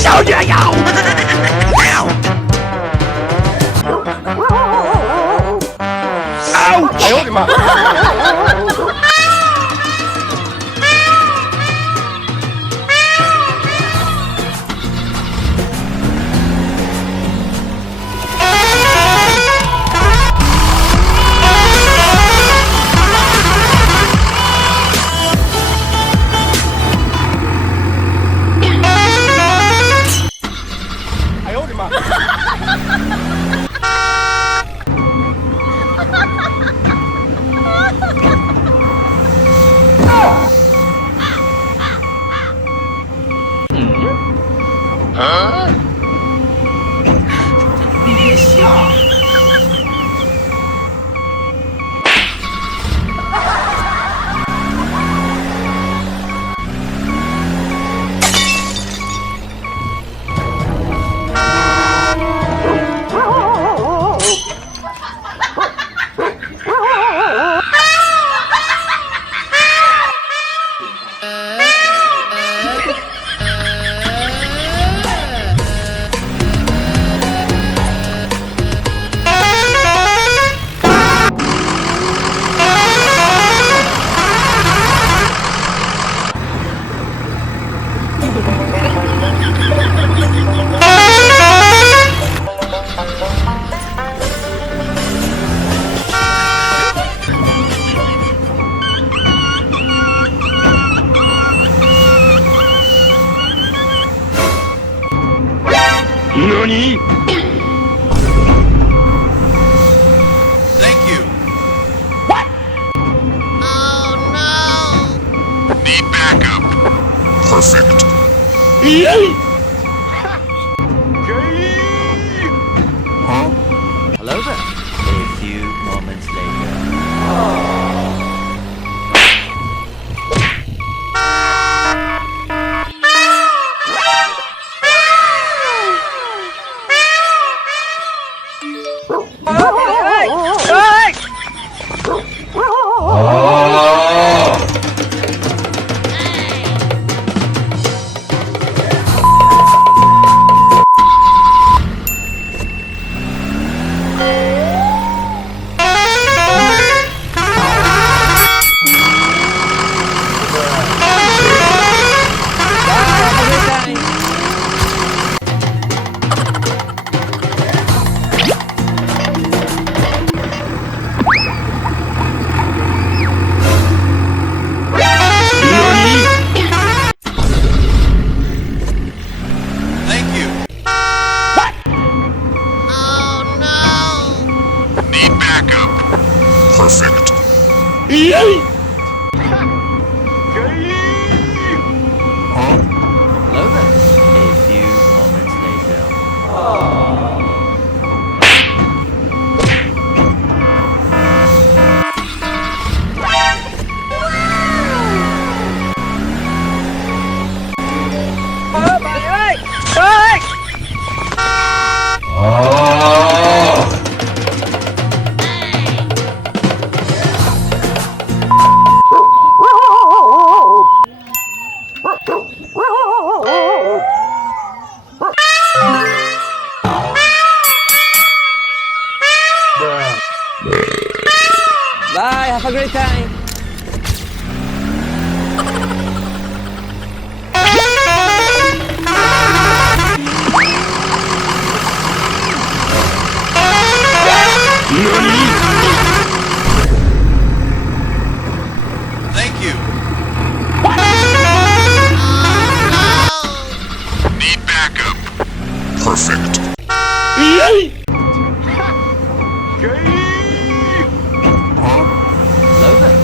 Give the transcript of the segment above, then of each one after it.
小月妖！哎呦我的妈！哎呦我的妈！别笑。何？ Thank you. What? Oh no! Need backup. Perfect. Huh? Hello there. A few moments later. Thank you. What? Oh no! Need backup. Perfect. Huh? Hello there. A few moments later. Bye, have a great time. Thank you. Need backup. Perfect. Huh? Hello there.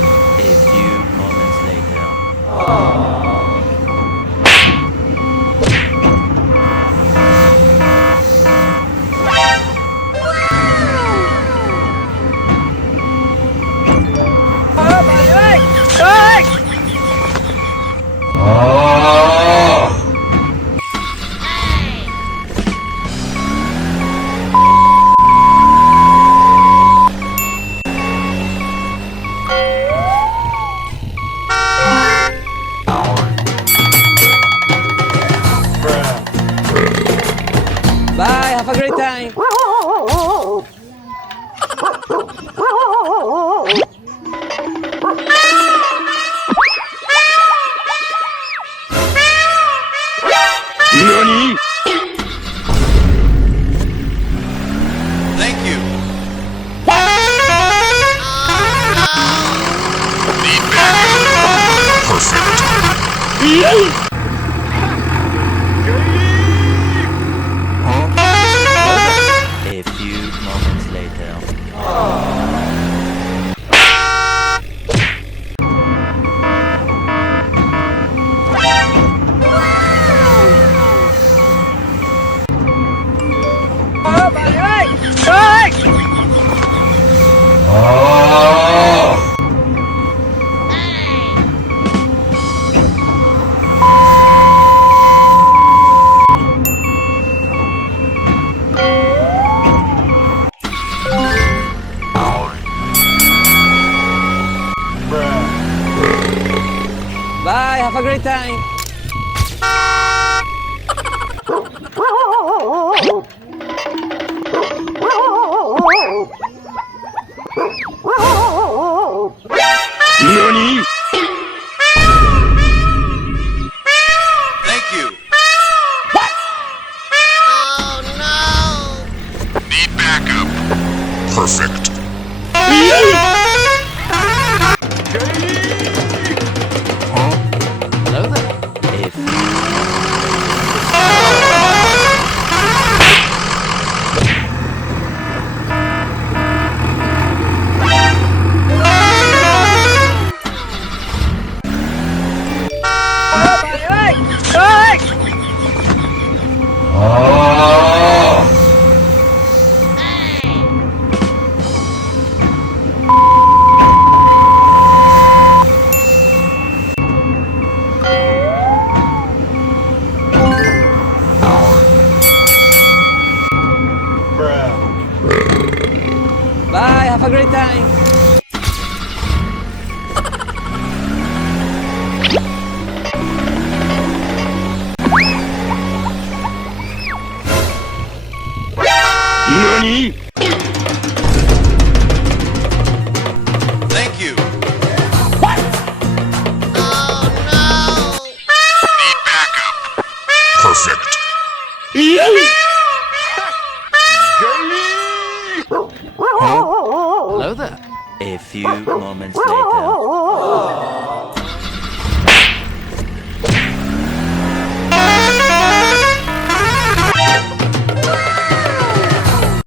Perfect. Hello there. If Bye, have a great time. NANI?! Thank you. What?! Need backup. Perfect. Hello there. A few moments later.